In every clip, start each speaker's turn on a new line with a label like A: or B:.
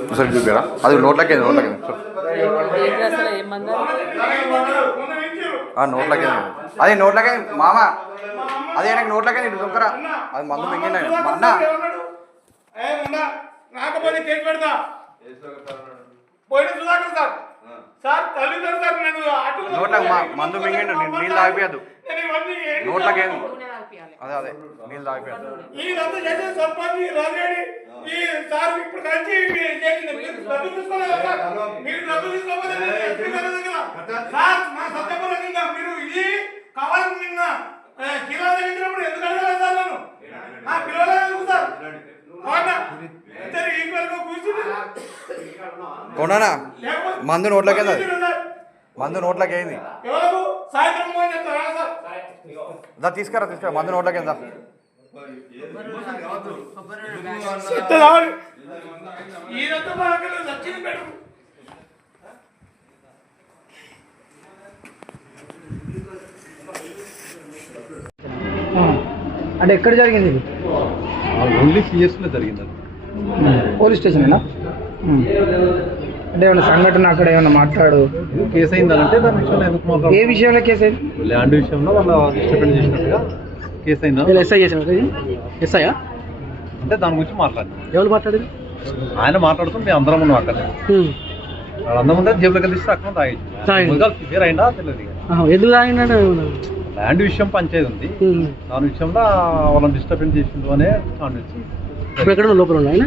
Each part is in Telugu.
A: ఒకసారి చూపారా? అది నోట్లకి నోట్లకి.
B: ఏంటి
A: నోట్లకి. అది నోట్లకి మామ. అది నాకు నోట్లకి ఇటు దుంకరా అది మందు మింగిన మా అన్న.
C: కేసు పెడతా పోయిన సుధాకర్ సార్ సార్ తల్లిదండ్రులు సార్ అటు
A: నోట్లకు మా మందు మింగిండు. నీళ్ళు తాగిపోయద్దు.
C: నేను ఇవన్నీ ఏంటి
A: నోట్లకి
C: సార్?
A: అదే అదే నీళ్ళు తాగిపోయద్దు
C: ఇదంతా చేసే సర్పంచ్ ఈ ఈ సార్ ఇప్పుడు కలిసి మీరు చేసింది. మీరు డబ్బులు తీసుకోలేదు సార్ మీరు డబ్బులు మా సత్యపరంగా మీరు ఇది కావాలని నిన్న తగ్గించినప్పుడు ఎందుకు అడగలేదు సార్ నన్ను? ఆ పిల్లలు ఎందుకు సార్ లేకపోతే
A: మందు నోట్లకి. మందు నోట్లకి అయింది.
C: ఎవరు? సాయంత్రం
A: దా తీసుకురా తీసుకురా మందు నోట్లకి దా
C: చెత్త రావాలి ఈయనతో మనకు నచ్చింది మేడం
D: అంటే ఎక్కడ జరిగింది ఇది
E: ఓన్లీ సిఎస్లో జరిగింది అది
D: పోలీస్ స్టేషనేనా అంటే ఏమైనా సంఘటన అక్కడ ఏమైనా మాట్లాడు?
E: కేసు అయిందంటే దాని విషయంలో ఎందుకు
D: ఏ
E: మాట్లాడు
D: విషయంలో కేసు అయింది
E: ల్యాండ్ విషయంలో వాళ్ళ డిస్టర్బెన్స్ చేసినట్టుగా కేసు అయిందా
D: ఎస్ఐ చేసిన ఎస్ఐయా?
E: అంటే దాని గురించి మాట్లాడినాం
D: ఎవరు మాట్లాడేది
E: ఆయన మాట్లాడుతూ మేము అందరం ఉన్నాం అక్కడ. వాళ్ళందరం ఉంటే జేబులోకి వెళ్ళి అక్కడ
D: తాగిండు.
E: తాగించు వేరే అయిందా తెలియదు.
D: ఎందుకు
E: ల్యాండ్ విషయం పంచాయతీ ఉంది. దాని విషయంలో వాళ్ళని డిస్టర్బెన్స్ చేసిండు అనే
D: ఇప్పుడు ఎక్కడ లోపల ఉన్నా ఆయన?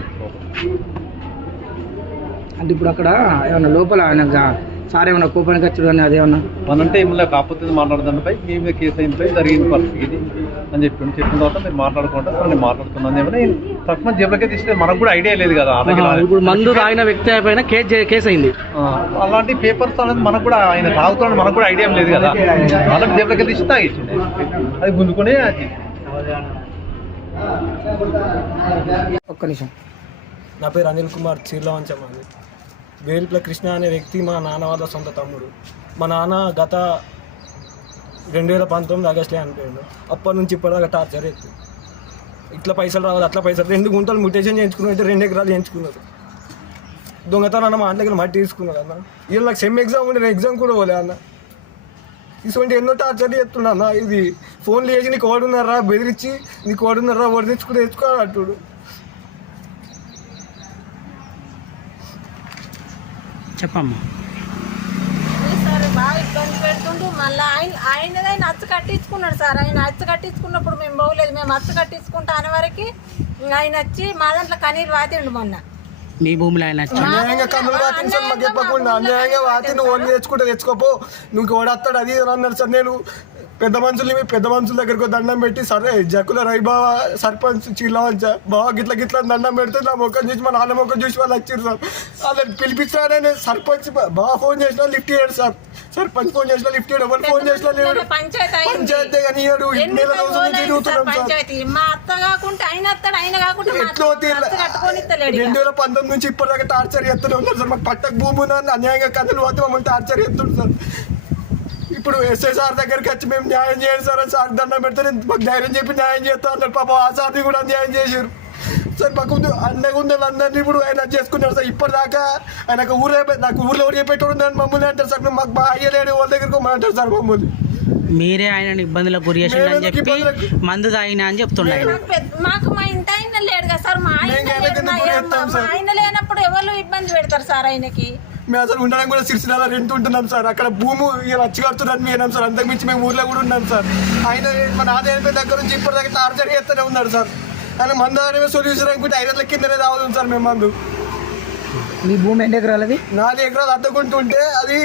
D: అంటే ఇప్పుడు అక్కడ ఏమన్నా లోపల ఆయన గా- సార్ ఏమన్నా కోపానికి వచ్చాడు అని అదేమన్నా?
E: మనంటే ఏమన్నా కాకపోతే మాట్లాడదానిపై మేము కేసు అయిందిపై జరిగిన పరిస్థితి ఇది అని చెప్పి చెప్పిన తర్వాత మీరు మాట్లాడుకుంటే సార్ నేను మాట్లాడుతున్నాను ఏమన్నా తక్కువ జేబులకే తీస్తే మనకు కూడా ఐడియా లేదు కదా
D: ఇప్పుడు మందు తాగిన వ్యక్తి పైన కేసు కేసు అయింది.
E: అలాంటి పేపర్స్ అనేది మనకు కూడా ఆయన తాగుతున్నాడు మనకు కూడా ఐడియా లేదు కదా. వాళ్ళకి జేబులకి తీసి తాగించింది అది గుంజుకునే అది.
D: ఒక్క నిమిషం.
F: నా పేరు అనిల్ కుమార్ చీర్లవంచం అని వేలుప్ల కృష్ణ అనే వ్యక్తి మా నాన్న వాళ్ళ సొంత తమ్ముడు. మా నాన్న గత రెండు వేల పంతొమ్మిది ఆగస్టులో అనిపోయాడు అప్పటి నుంచి ఇప్పటిదాకా టార్చర్ ఎత్తు ఇట్లా పైసలు రావాలి అట్లా పైసలు రెండు గుంటలు ముటేషన్ చేయించుకున్నారు అయితే రెండు ఎకరాలు చేయించుకున్నారు దొంగతనం అన్న మా దగ్గర మట్టి తీసుకున్నారు అన్న. ఇవాళ నాకు సెమ్ ఎగ్జామ్ ఉండే నేను ఎగ్జామ్ కూడా పోలే అన్న. ఇటువంటి ఎన్నో టార్చర్ చేస్తున్నా అన్న. ఇది ఫోన్లు చేసి నీకు ఓడున్నారా బెదిరించి నీకు ఓడున్నారా ఓడి తెచ్చుకుని తెచ్చుకో అంటుడు
D: చెప్పమ్మా.
G: సార్ బాగా ఇబ్బంది పెడుతుండు. మళ్ళీ ఆయన ఆయనదే కట్టించుకున్నాడు సార్. ఆయన అచ్చ కట్టించుకున్నప్పుడు మేము పోలేదు. మేము అచ్చ కట్టించుకుంటా అనే వరకు ఆయన వచ్చి మా దాంట్లో వాతిండు మొన్న.
D: మీ భూమిలో ఆయన
C: అన్యాయంగా కన్నులు వాటిని సార్ మాకు చెప్పకుండా అన్యాయంగా నువ్వు తెచ్చుకుంటే తెచ్చుకోపో. నువ్వు ఓడస్తాడు అది ఇది అన్నాడు సార్. నేను పెద్ద మనుషుల్ని మీ పెద్ద మనుషుల దగ్గరకు దండం పెట్టి సరే జక్కుల రైబావ సర్పంచ్ చీలవంచ బావ గిట్ల గిట్ల దండం పెడితే నా ముఖం చూసి మా నాన్న ముఖం చూసి వాళ్ళు వచ్చారు సార్. వాళ్ళని పిలిపించానే సర్పంచ్ బాగా ఫోన్ చేసినా లిఫ్ట్ చేయడు సార్. సర్పంచ్ ఫోన్ చేసినా లిఫ్ట్ చేయడు ఎవరు ఫోన్ చేసినా లేడు.
G: పంచాయతీ
C: కానీ ఇయ్యడు
G: ఎన్ని
C: నెల రోజుల నుంచి తిరుగుతున్నాం సార్. రెండు వేల పంతొమ్మిది నుంచి ఇప్పటిదాకా టార్చర్ చేస్తూనే ఉన్నారు సార్. మాకు పట్టక భూమి ఉందని అన్యాయంగా కథలు పోతే మమ్మల్ని టార్చర్ చేస్తుంది సార్. ఇప్పుడు ఎస్ఐ సార్ దగ్గరికి వచ్చి మేము న్యాయం చేయండి సార్ అని సార్ దండం పెడితే నేను మాకు ధైర్యం చెప్పి న్యాయం చేస్తా అన్నారు పాప ఆ సార్ని కూడా న్యాయం చేశారు. సార్ మాకు అన్నగా ఉన్న అందరినీ ఇప్పుడు ఆయన చేసుకున్నారు సార్. ఇప్పటిదాకా ఆయనకు ఊరే నాకు ఊర్లో ఎవరు చెప్పేటోడు ఉందని మమ్మల్ని అంటారు సార్. మాకు బాగా అయ్యలేడు వాళ్ళ దగ్గరికి అంటారు సార్ మమ్మల్ని.
H: మీరే ఆయనని ఇబ్బందులకు గురి చేసిండు అని చెప్పి మందు తాగిన అని చెప్తుండే ఆయన.
G: మాకు మా ఇంటి ఆయన లేడు కదా సార్. మా ఆయన? ఆయన లేనప్పుడు ఎవరు ఇబ్బంది పెడతారు సార్ ఆయనకి?
C: మేము అసలు ఉండడానికి కూడా సిరిసిల్ల రెంట్ ఉంటున్నాం సార్. అక్కడ భూమి ఇలా వచ్చి కడుతున్నాను మేము సార్. అంతకు మించి మేము ఊర్లో కూడా ఉన్నాం సార్. ఆయన మన ఆదాయం దగ్గర నుంచి ఇప్పటిదాకా టార్చర్ చేస్తూనే ఉన్నాడు సార్. ఆయన మందు సొల్యూషన్ అనుకుంటే ఐదు కిందనే రావాలి సార్ మేము మందు.
D: మీ భూమి ఎన్ని ఎకరాలది
C: నాలుగు ఎకరాలు అద్దకుంటుంటే అది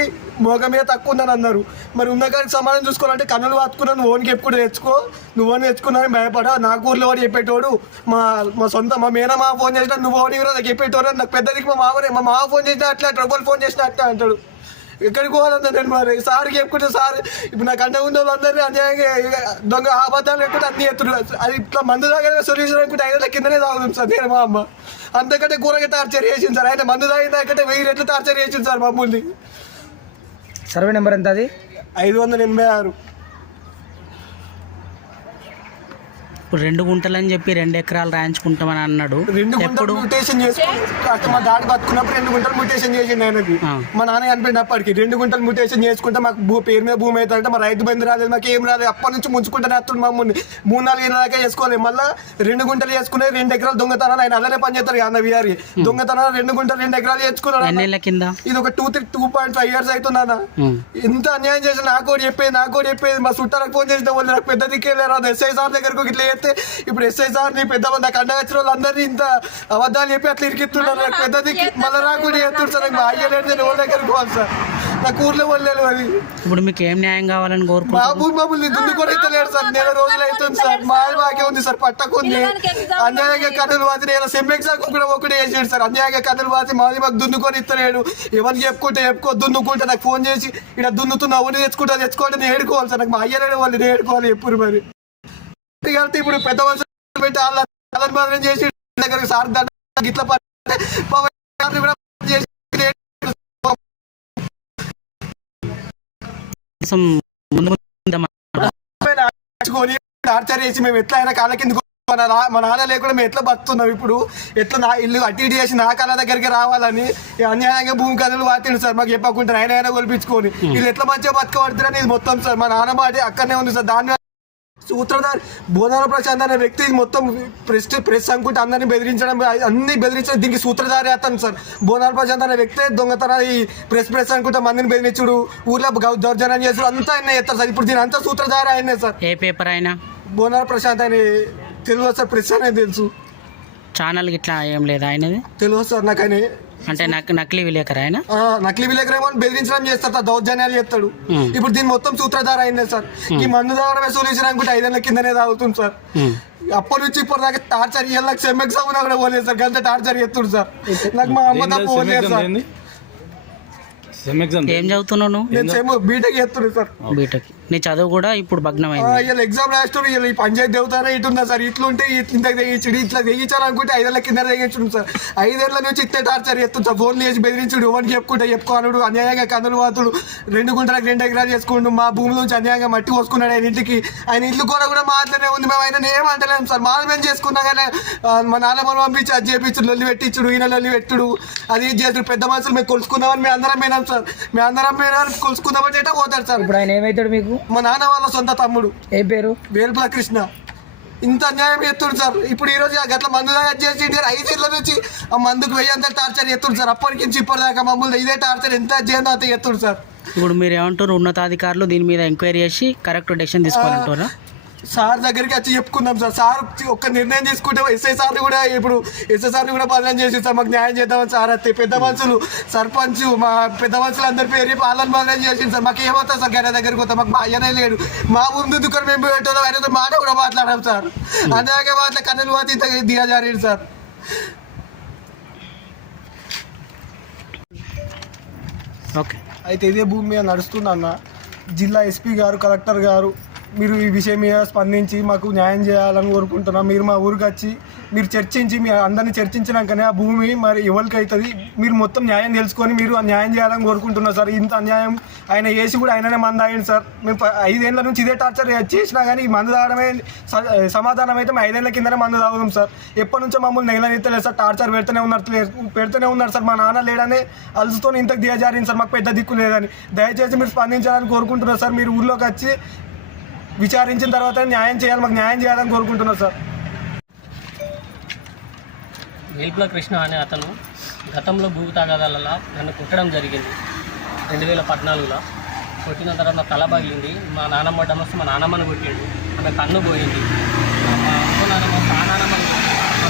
C: మోగ మీద తక్కువ ఉందని అన్నారు. మరి ఉన్న కాడికి సమాధానం చూసుకోవాలంటే కన్నులు వాతుకున్నాను నువ్వు ఓన్కి ఎప్పుడు తెచ్చుకో నువ్వు ఓన్ తెచ్చుకున్నాను భయపడా. నాకు ఊర్లో వాడు చెప్పేటోడు మా మా సొంత మా మేన మా ఫోన్ చేసినా నువ్వు ఓని కూడా నాకు చెప్పేటోడు నాకు పెద్దదికి మా మావరే. మా మావ ఫోన్ చేసినా అట్లా ట్రబుల్ ఫోన్ చేసినా అట్లా అంటాడు. ఎక్కడికి పోవాలన్నా నేను మరి? సార్కి చెప్పుకుంటే సార్ ఇప్పుడు నాకు అండ ఉన్న వాళ్ళందరినీ అన్యాయంగా దొంగ ఆబద్ధాలు లేకుండా అన్ని ఎత్తుడు. అది ఇట్లా మందు తాగే సొల్యూషన్ అనుకుంటే ఐదు కిందనే తాగుతుంది సార్ నేను మా అమ్మ. అంతకంటే కూరగా టార్చర్ చేసింది సార్. ఆయన మందు తాగిన దాకంటే వెయ్యి రెట్లు టార్చర్ చేసింది సార్ మమ్మల్ని.
D: సర్వే నెంబర్ ఎంత అది
C: ఐదు వందల ఎనభై ఆరు.
H: ఇప్పుడు రెండు గుంటలు అని చెప్పి రెండు ఎకరాలు రాయించుకుంటామని అన్నాడు. ఎప్పుడు?
C: మ్యూటేషన్ చేసుకుని అట్లా మా డాడీ బతుకున్నప్పుడు రెండు గుంటలు మ్యూటేషన్ చేసిండు ఆయనకి. మా నాన్న చనిపోయినప్పటికి రెండు గుంటలు మ్యూటేషన్ చేసుకుంటే మాకు పేరు మీద భూమి అవుతుందంటే మా రైతు బంధు రాలేదు మాకు ఏం రాలేదు. అప్పటి నుంచి ముంచుకుంటూనే వస్తుంది మమ్మల్ని. మూడు నాలుగు ఏళ్ళ దాకా చేసుకోలేదు. మళ్ళీ రెండు గుంటలు చేసుకునే రెండు ఎకరాలు దొంగతనాలు ఆయన అలానే పని చేస్తారు అన్న విఆర్కి దొంగతనాలు రెండు గుంటలు రెండు ఎకరాలు
H: కింద?
C: ఇది ఒక two three two point five years అవుతుంది
H: ఉమ్.
C: ఎంత అన్యాయం చేసి నాకు కూడా చెప్పేది నాకు కూడా చెప్పేది. మా చుట్టాలకు ఫోన్ చేసిన వాళ్ళు నాకు పెద్ద దిక్కేలేరు ఎస్ఐ సార్ దగ్గరకు ఇట్లా చేస్తే ఇప్పుడు ఎస్ఐ సార్ నీ పెద్ద మంది నాకు అండగా వచ్చిన వాళ్ళందరినీ ఇంత అబద్ధాలు చెప్పి అట్లా ఇరికిస్తున్నారు. నాకు పెద్ద దిక్కి మళ్ళీ నాకు కూడా చేస్తున్నారు. సార్ నాకు మా అయ్యలేదు నేను దగ్గరకు పోవాలి సార్. నాకు ఊర్లో వెళ్ళలేదు అది
H: ఇప్పుడు మీకు ఏం న్యాయం కావాలని
C: మా
H: కోరుకుంటున్నారు?
C: ఊరు మమ్మల్ని దున్ను కూడా ఇస్తలేడు సార్. నెల రోజులు అవుతుంది సార్. మా మాకే ఉంది సార్. పట్టకుంది. అన్యాయంగా కథలు వాసి నేను సెమ్ ఎగ్జామ్ కూడా ఒకటి వేసాడు సార్. అన్యాయంగా కథలు వాసి మాది మాకు దున్నుకొని ఇస్తలేడు. ఎవరికి చెప్పుకుంటే చెప్పుకో దున్నుకుంటే నాకు ఫోన్ చేసి ఇక్కడ దున్నుతున్నా ఎవరిని తెచ్చుకుంటా తెచ్చుకోండి నేను ఏడుకోవాలి సార్. నాకు మా అయ్యలేడు వాళ్ళు నేను ఏడుకోవాలి ఎప్పుడు మరి. కాబట్టి ఇప్పుడు పెద్ద మనుషులు పెట్టి వాళ్ళని చేసి దగ్గర సార్ గిట్ల చేసి మేము ఎట్లా అయినా కాళ్ళ కింద మన మా నాన్న లేకుండా మేము ఎట్లా బతున్నాం ఇప్పుడు? ఎట్లా నా ఇల్లు అటు ఇటు చేసి నా కాళ్ళ దగ్గరికి రావాలని అన్యాయంగా భూమి కథలు వాటిండు సార్ మాకు చెప్పకుండా ఆయన అయినా కొలిపించుకొని వీళ్ళు ఎట్లా మంచిగా బతకబడుతున్నారని ఇది మొత్తం సార్ మా నాన్న మాట అక్కడనే ఉంది సార్. దాని సూత్రధారి బోనాల ప్రశాంత్ అనే వ్యక్తి మొత్తం ప్రెస్ ప్రెస్ అనుకుంటే అందరిని బెదిరించడం అన్ని బెదిరించడం దీనికి సూత్రధారి అతను సార్. బోనాల ప్రశాంత్ అనే వ్యక్తి దొంగతన ఈ ప్రెస్ ప్రెస్ అనుకుంటే మందిని బెదిరించుడు ఊర్లో గౌ- దౌర్జన్యం చేసుడు అంతా ఆయన చేస్తారు సార్. ఇప్పుడు దీని అంతా సూత్రధారి ఆయనే సార్.
H: ఏ పేపర్ అయినా
C: బోనాల ప్రశాంత్ అని తెలుగు సార్ ప్రెస్ అనేది తెలుసు.
H: ఛానల్ ఇట్లా ఏం లేదా ఆయనది?
C: తెలుగు సార్ నాకు ఆయన
H: అంటే నక్ నకిలీ విలేకరు ఆయన?
C: ఆ, నకిలీ విలేకరేమో బెదిరించడం చేస్తారు సార్. దౌర్జన్యాలు చేస్తాడు.
H: Hmm.
C: ఇప్పుడు దీని మొత్తం సూత్రధార అయిందే సార్. ఈ మందు తాగడమే సొల్యూషన్ అనుకుంటే ఐదేళ్ళ కిందనే తాగుతుంది సార్. అప్పటి నుంచి ఇప్పటి దాకా టార్చర్ నాకు సెమ్ ఎగ్జామ్ కూడా పోలేదు సార్. గంట టార్చర్ చేస్తుడు సార్. నాకు మా అమ్మ తప్ప పోలేదు సార్.
H: ఏం చదువుతున్నావు నువ్వు?
C: నేను సెమ్ బీటెక్ చేస్తుడు సార్.
H: బీటెక్. నీ చదువు కూడా ఇప్పుడు భగ్నమైంది.
C: వీళ్ళు ఎగ్జామ్ రాస్తున్నారు వీళ్ళు ఈ పంచాయతీ దేవతారా ఇటుందా సార్? ఇట్లుంటే ఇట్- ఇంత తెగించుడు ఇట్లా తెగించాలనుకుంటే ఐదేళ్ళ కింద తెగించుడు సార్. ఐదేళ్ళ నుంచి ఇట్టే టార్చర్ చేస్తుంది సార్. ఫోన్లు చేసి బెదిరించుడు ఎవరికి చెప్పుకుంటే చెప్పుకోనుడు అన్యాయంగా కథలు వాతుడు రెండు గుంటలకు రెండు ఎకరాలు చేసుకుంటూ మా భూమి నుంచి అన్యాయంగా మట్టి పోసుకున్నాడు ఆయన ఇంటికి. ఆయన ఇల్లు కూడా కూడా మాటనే ఉంది మేము ఆయన ఏమంటలేము సార్. మాది మేము చేసుకున్నాం కానీ మా నాన్న మనం పంపించి అది చేపించుడు లొల్లి పెట్టించుడు ఈయన లొల్లి పెట్టుడు అది ఇది చేసుడు పెద్ద మనుషులు మేము కొలుసుకుందామని మేము అందరం పోయినాం సార్. మేము అందరం పోయినా కొలుసుకుందామని పోతాడు సార్.
D: ఇప్పుడు ఆయన ఏమవుతాడు మీకు?
C: మా నాన్న వాళ్ళ సొంత తమ్ముడు.
D: ఏ పేరు?
C: వేలుపుల కృష్ణ. ఇంత అన్యాయం చేస్తుడు సార్. ఇప్పుడు ఈ రోజు గట్ల మందు దాకా చేసి ఐదేళ్ళ నుంచి ఆ మందుకు వెయ్యంత టార్చర్ చేస్తుడు సార్. అప్పటికి నుంచి ఇప్పటిదాకా మమ్మల్ని ఇదే టార్చర్ ఎంత చేయందో అంత చేస్తుడు సార్.
H: ఇప్పుడు మీరు ఏమంటారు ఉన్నతాధికారులు దీని మీద ఎంక్వైరీ చేసి కరెక్ట్ డెసిషన్ తీసుకోవాలంటారా
C: సార్ దగ్గరికి వచ్చి చెప్పుకుందాం సార్. సార్ ఒక నిర్ణయం తీసుకుంటే ఎస్ఐ సార్ని కూడా ఇప్పుడు ఎస్ఐ సార్ని కూడా బదనం చేసి సార్ మాకు న్యాయం చేద్దామని సార్ అత్తే పెద్ద మనుషులు సర్పంచ్ మా పెద్ద మనుషులు అందరి పేరు వాళ్ళని బదనం చేసింది సార్. మాకు ఏమవుతుంది సార్? గైనా దగ్గరికి పోతాం మాకు మా అయ్యనే లేడు. మా ముందు దుకాణం మేము పెట్టాం ఆయనతో మాట కూడా మాట్లాడాం సార్. అందాక మాట్లా కన్నులు పోతే ఇంత దిగజారేడు సార్.
H: ఓకే.
F: అయితే ఇదే భూమి మీద నడుస్తుందన్న జిల్లా ఎస్పీ గారు కలెక్టర్ గారు మీరు ఈ విషయం మీద స్పందించి మాకు న్యాయం చేయాలని కోరుకుంటున్నాం. మీరు మా ఊరికి వచ్చి మీరు చర్చించి మీ అందరిని చర్చించినాకనే ఆ భూమి మరి ఎవరికి అవుతుంది? మీరు మొత్తం న్యాయం తెలుసుకొని మీరు ఆ న్యాయం చేయాలని కోరుకుంటున్నారు సార్. ఇంత అన్యాయం ఆయన వేసి కూడా ఆయననే మంద అయ్యింది సార్. మేము ప- ఐదేళ్ళ నుంచి ఇదే టార్చర్ చేసినా కానీ ఈ మందు తాగడమే స- సమాధానం అయితే మేము ఐదేళ్ళ కిందనే మందు తాగుదాం సార్. ఎప్పటి నుంచో మమ్మల్ని నెగలనెత్తలేదు సార్. టార్చర్ పెడుతూనే ఉన్నారు పెడుతూనే ఉన్నారు సార్. మా నాన్న లేడనే అలసుతో ఇంతకు దిగజారింది సార్. మాకు పెద్ద దిక్కు లేదని. దయచేసి మీరు స్పందించాలని కోరుకుంటున్నారు సార్. మీరు ఊర్లోకి వచ్చి విచారించిన తర్వాత న్యాయం చేయాలి మాకు న్యాయం చేయాలని కోరుకుంటున్నారు సార్.
B: వేల్పుల కృష్ణ అనే అతను గతంలో భూ తగాదాలలో నన్ను కొట్టడం జరిగింది. రెండు వేల పద్నాలుగులో కొట్టిన తర్వాత నా తల పగిలింది. మా నాన్నమ్మ అడ్డం వస్తే మా నాన్నమ్మని కొట్టిండు. ఆమె కన్ను పోయింది. మా అమ్మ నాన్నమ్మ మా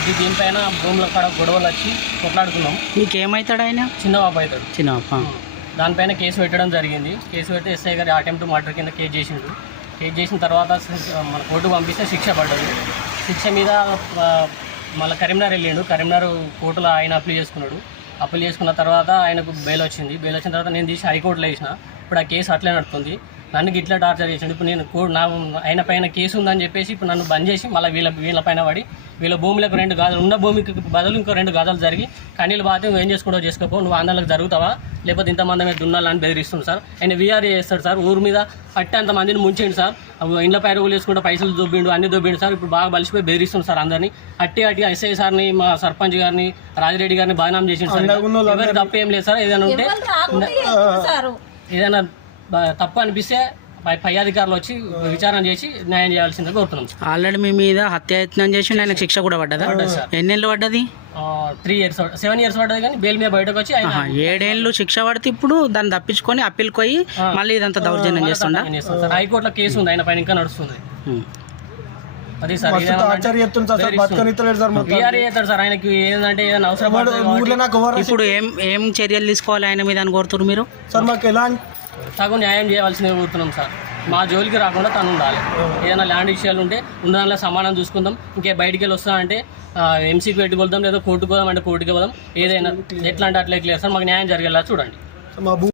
B: ఇది దీనిపైన భూముల కాడ గొడవలు వచ్చి కొట్లాడుకున్నాం.
H: మీకు ఏమవుతాడు ఆయన?
B: చిన్న బాబు అవుతాడు
H: చిన్న.
B: దానిపైన కేసు పెట్టడం జరిగింది. కేసు పెడితే ఎస్ఐ గారి అటెంప్ట్ మర్డర్ కింద కేసు చేసిండు. కేసు చేసిన తర్వాత మన కోర్టుకు పంపిస్తే శిక్ష పడ్డది. శిక్ష మీద మళ్ళీ కరీంనగర్ వెళ్ళిండు. కరీంనగర్ కోర్టులో ఆయన అప్లై చేసుకున్నాడు. అప్లై చేసుకున్న తర్వాత ఆయనకు బెయిల్ వచ్చింది. బెయిల్ వచ్చిన తర్వాత నేను తీసి హైకోర్టులో వేసిన. ఇప్పుడు ఆ కేసు అట్లే నడుతుంది. నన్ను ఇట్లా టార్చర్ చేసిండు. ఇప్పుడు నేను కో- నా ఆయన పైన కేసు ఉందని చెప్పేసి ఇప్పుడు నన్ను బంద్ చేసి మళ్ళీ వీళ్ళ వీళ్ళ పైన పడి వీళ్ళ భూములకు రెండు గాజులు ఉన్న భూమికి బదులు ఇంకో రెండు గాజులు జరిగి కనీళ్ళు బాధ నువ్వు ఏం చేసుకుంటావు చేసుకోపో నువ్వు ఆందోళనకు జరుగుతావా? లేకపోతే ఇంతమంది మీద దున్నాలని బెదిరిస్తుంది సార్. ఆయన వీఆర్ఏ చేస్తాడు సార్. ఊరు మీద పట్టి అంత మందిని ముంచిండు సార్. ఇండ్ల పైరువులు వేసుకుంటే పైసలు దొబ్బిండు అన్ని దొబ్బిండు సార్. ఇప్పుడు బాగా బలిసిపోయి బెదిరిస్తుంది సార్ అందరినీ. అట్టి అట్టి ఎస్ఐ సార్ని మా సర్పంచ్ గారిని రాజిరెడ్డి గారిని బదనాం చేసిండు సార్. ఎవరికి తప్పు ఏం లేదు సార్. ఏదైనా ఉంటే ఏదైనా తప్పు అనిపిస్తే పై పై అధికారులు వచ్చి విచారణ చేసి న్యాయం చేయాల్సిందిగా కోరుతున్నాం.
H: ఆల్రెడీ మీ మీద హత్యాయత్నం చేసి ఆయనకు శిక్ష కూడా పడ్డదా? ఎన్నేళ్ళు పడ్డది?
B: త్రీ ఇయర్స్ సెవెన్ ఇయర్స్ పడ్డది కానీ బెయిల్ మీద బయటకు వచ్చి ఆయన
H: ఏడేళ్ళు శిక్ష పడితే ఇప్పుడు దాన్ని తప్పించుకొని అప్పీల్కి పోయి మళ్ళీ ఇదంతా దౌర్జన్యం చేస్తుండా
B: ఆయన హైకోర్టులో కేసు ఉంది ఆయన పైన ఇంకా నడుస్తుంది. అది సార్ ఆయనకి ఏంటంటే అవసరం
H: ఇప్పుడు ఏం ఏం చర్యలు తీసుకోవాలి ఆయన మీద అని కోరుతున్నారు మీరు?
C: సార్ మాకు ఎలా
B: తగు న్యాయం చేయవలసిందిగా కోరుతున్నాం సార్. మా జోలికి రాకుండా తను ఉండాలి. ఏదైనా ల్యాండ్ విషయాలు ఉంటే ఉన్న సమానం చూసుకుందాం. ఇంకే బయటికి వెళ్ళి వస్తామంటే ఎంసీకి పెట్టుకోదాం లేదా కోర్టుకు పోదాం అంటే కోర్టుకి పోదాం. ఏదైనా ఎట్లా అంటే అట్లా క్లియర్ సార్. మాకు న్యాయం జరిగేలా చూడండి.
C: మా భూ